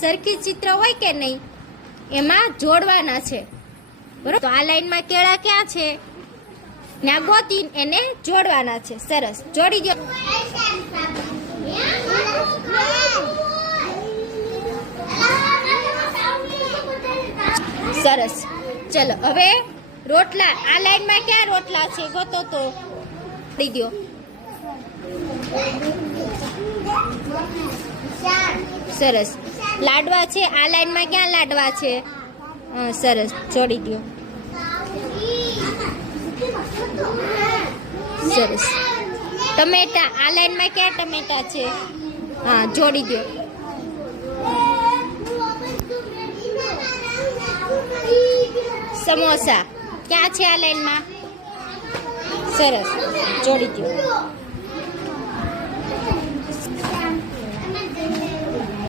સરખી ચિત્ર હોય કે નહીં એમાં જોડવાના છે, બરોબર? તો આ લાઈનમાં કેળા ક્યાં છે ત્યાં ગોતી એને જોડવાના છે. સરસ, જોડી દો. સરસ. ચલો હવે રોટલા, આ લાઈનમાં ક્યાં રોટલા છે ગોતો તો દઈ દો. સરસ. લાડવા છે, આ લાઈનમાં ક્યાં લાડવા છે? સરસ, જોડી દો. સરસ. ટમેટા, આ લાઈનમાં ક્યાં ટમેટા છે? હા, જોડી દો. સમોસા ક્યાં છે આ લાઈનમાં? સરસ, જોડી દો.